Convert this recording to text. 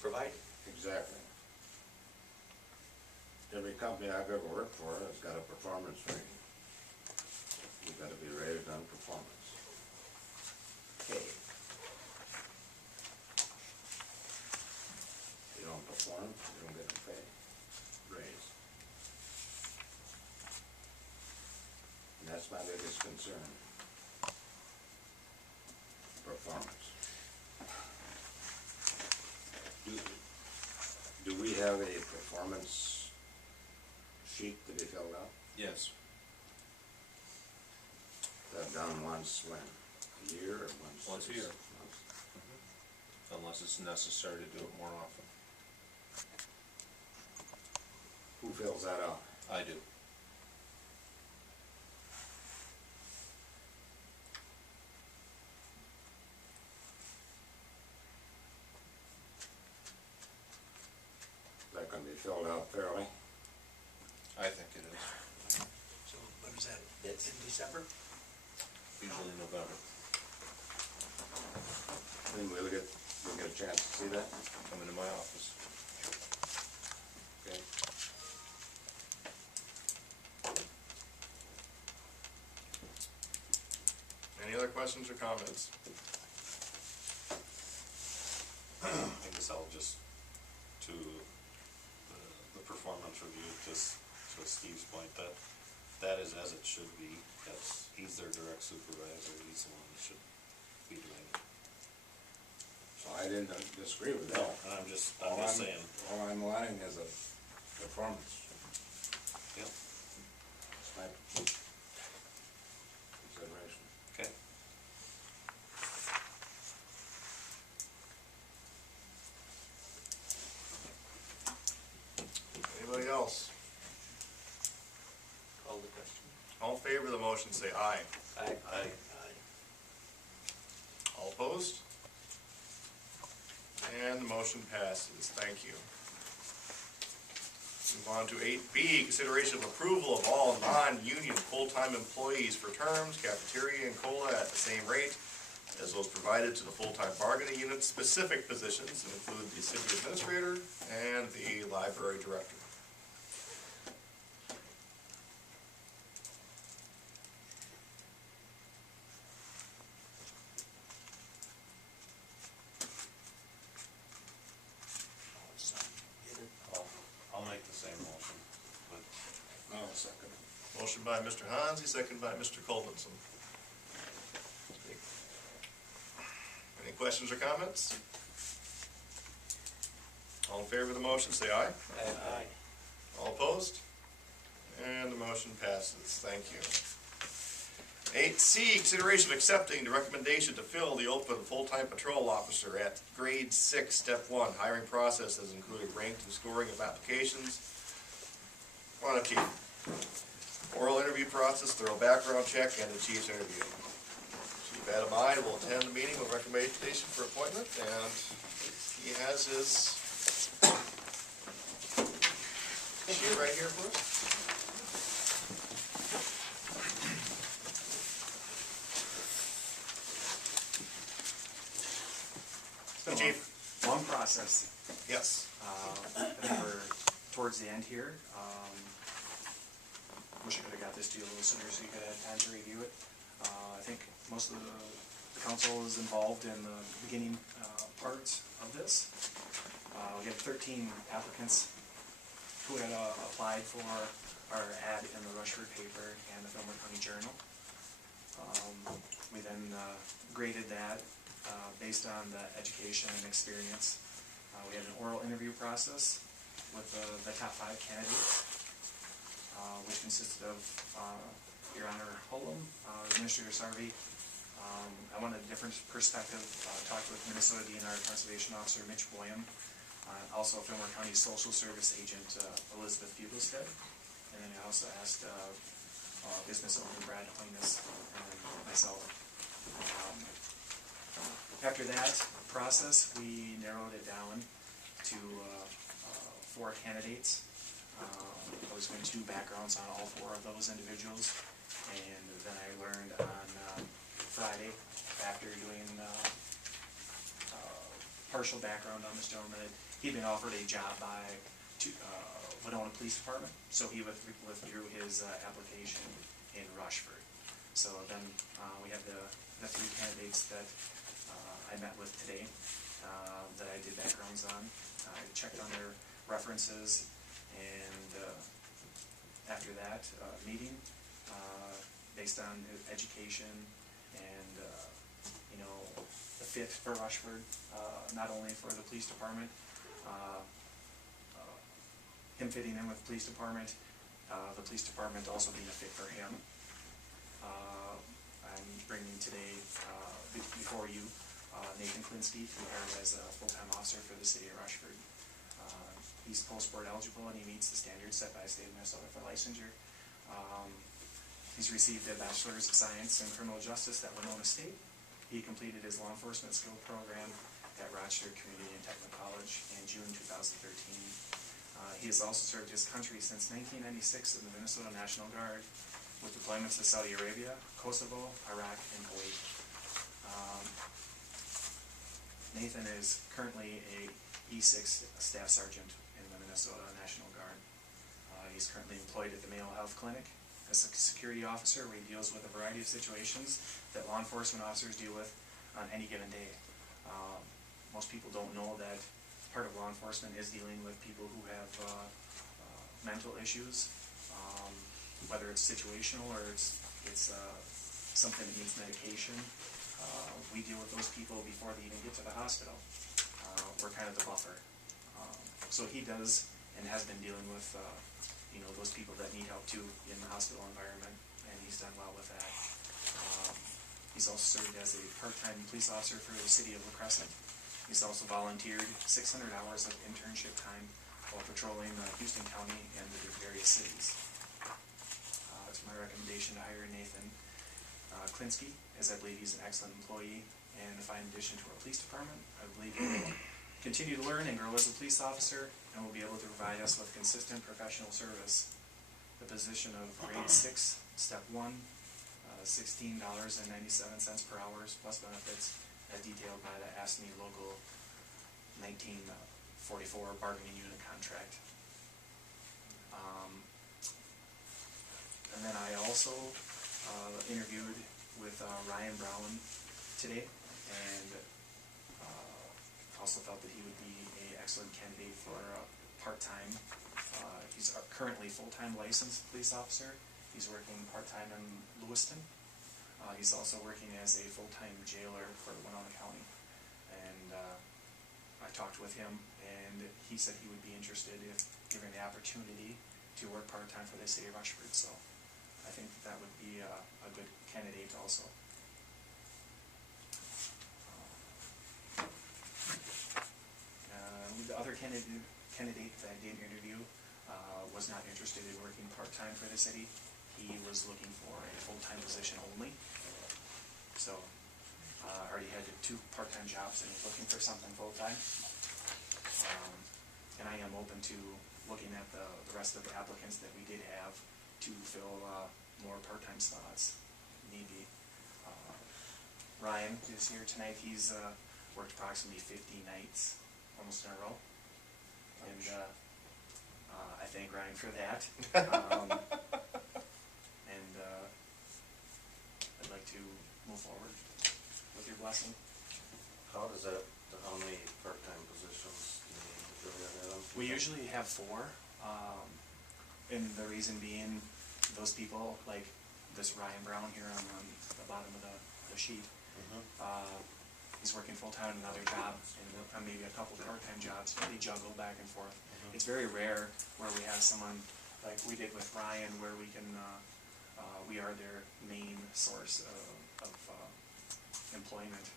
provided. Exactly. Every company I've ever worked for has got a performance rating. You've got to be rated on performance. Okay. If you don't perform, you don't get a pay raise. And that's my biggest concern. Performance. Do we have a performance sheet to be filled out? Yes. That done once when? A year or once? Once a year. Months? Unless it's necessary to do it more often. Who fills that out? I do. That can be filled out fairly. I think it is. So what is that, That's in December? Usually November. Then we'll get a chance to see that. Come into my office. Okay. Any other questions or comments? I guess I'll just, to the performance review, just to Steve's point, that is as it should be. He's their direct supervisor, he's the one that should be doing it. So I didn't disagree with No, that. and I'm just saying. All I'm wanting is a performance. Yep. It's my consideration. Okay. Anybody else? call the question. All in favor of the motion, say aye. Aye. Aye. All opposed? And the motion passes. Thank you. Move on to 8B, consideration of approval of all non-union full-time employees for terms, cafeteria and COLA at the same rate as those provided to the full-time bargaining unit. Specific positions include the city administrator and the library director. I'll make the same motion, but No, second. Motion by Mr. Hansi, second by Mr. Colvinson. Any questions or comments? All in favor of the motion, say aye. Aye. All opposed? And the motion passes. Thank you. 8C, consideration of accepting the recommendation to fill the open full-time patrol officer at grade 6, step 1. Hiring process has included ranked and scoring of applications. On a chief. Oral interview process, thorough background check, and the chief's interview. Chief Adamai will attend the meeting with recommendation for appointment, and he has his sheet right here for us. Chief. Long process. Yes. I think we're towards the end here. Wish I could have got this to you a little sooner so you could have time to review it. I think most of the council is involved in the beginning parts of this. We had 13 applicants who had applied for our ad in the Rushford paper and the Fillmore County Journal. We then graded that based on the education and experience. We had an oral interview process with the top 5 candidates, which consisted of Your Honor Holm, Administrator Sarvey. I wanted a different perspective, talked with Minnesota DNR Conservation Officer Mitch Boyum, also Fillmore County Social Service Agent Elizabeth Bugelsted, and then I also asked business owner Brad Hoynes and myself. After that process, we narrowed it down to 4 candidates. I was going to do backgrounds on all 4 of those individuals, and then I learned on Friday, after doing partial background on this gentleman. He'd been offered a job by Winona Police Department, so he withdrew his application in Rushford. So then we have the three candidates that I met with today, that I did backgrounds on. I checked on their references, and after that meeting, based on his education and the fit for Rushford, not only for the police department, him fitting in with the police department also being a fit for him. I'm bringing today before you Nathan Klinsky, who hired as a full-time officer for the city of Rushford. He's post-board eligible and he meets the standards set by the state of Minnesota for licensure. He's received a Bachelor's of Science in Criminal Justice at Winona State. He completed his law enforcement skill program at Rochester Community and Technical College in June 2013. He has also served his country since 1996 in the Minnesota National Guard, with deployments to Saudi Arabia, Kosovo, Iraq, and Kuwait. Nathan is currently a E6 staff sergeant in the Minnesota National Guard. He's currently employed at the Mental Health Clinic as a security officer, where he deals with a variety of situations that law enforcement officers deal with on any given day. Most people don't know that part of law enforcement is dealing with people who have mental issues, whether it's situational or it's something that needs medication. We deal with those people before they even get to the hospital. We're kind of the buffer. So he does and has been dealing with those people that need help too in the hospital environment, and he's done well with that. He's also served as a part-time police officer for the city of La Crescent. He's also volunteered 600 hours of internship time while patrolling Houston County and the various cities. It's my recommendation to hire Nathan Klinsky, as I believe he's an excellent employee and a fine addition to our police department. I believe he will continue to learn and grow as a police officer and will be able to provide us with consistent professional service. The position of grade 6, step 1, $16.97 per hour plus benefits, as detailed by the ASME Local 1944 bargaining unit contract. And then I also interviewed with Ryan Brown today, and also felt that he would be an excellent candidate for part-time. He's currently full-time licensed police officer. He's working part-time in Lewiston. He's also working as a full-time jailer for Winona County. And I talked with him, and he said he would be interested if given the opportunity to work part-time for the city of Rushford. So I think that would be a good candidate also. The other candidate that I did interview was not interested in working part-time for the city. He was looking for a full-time position only. So already had 2 part-time jobs and was looking for something full-time. And I am open to looking at the rest of the applicants that we did have to fill more part-time slots, maybe. Ryan is here tonight. He's worked approximately 50 nights, almost in a row. And I thank Ryan for that. And I'd like to move forward with your blessing. How many part-time positions do you need to fill in? We usually have 4, and the reason being, those people, like this Ryan Brown here on the bottom of the sheet, he's working full-time in another job, and maybe a couple part-time jobs. They juggle back and forth. It's very rare where we have someone like we did with Ryan, where we can, we are their main source of employment.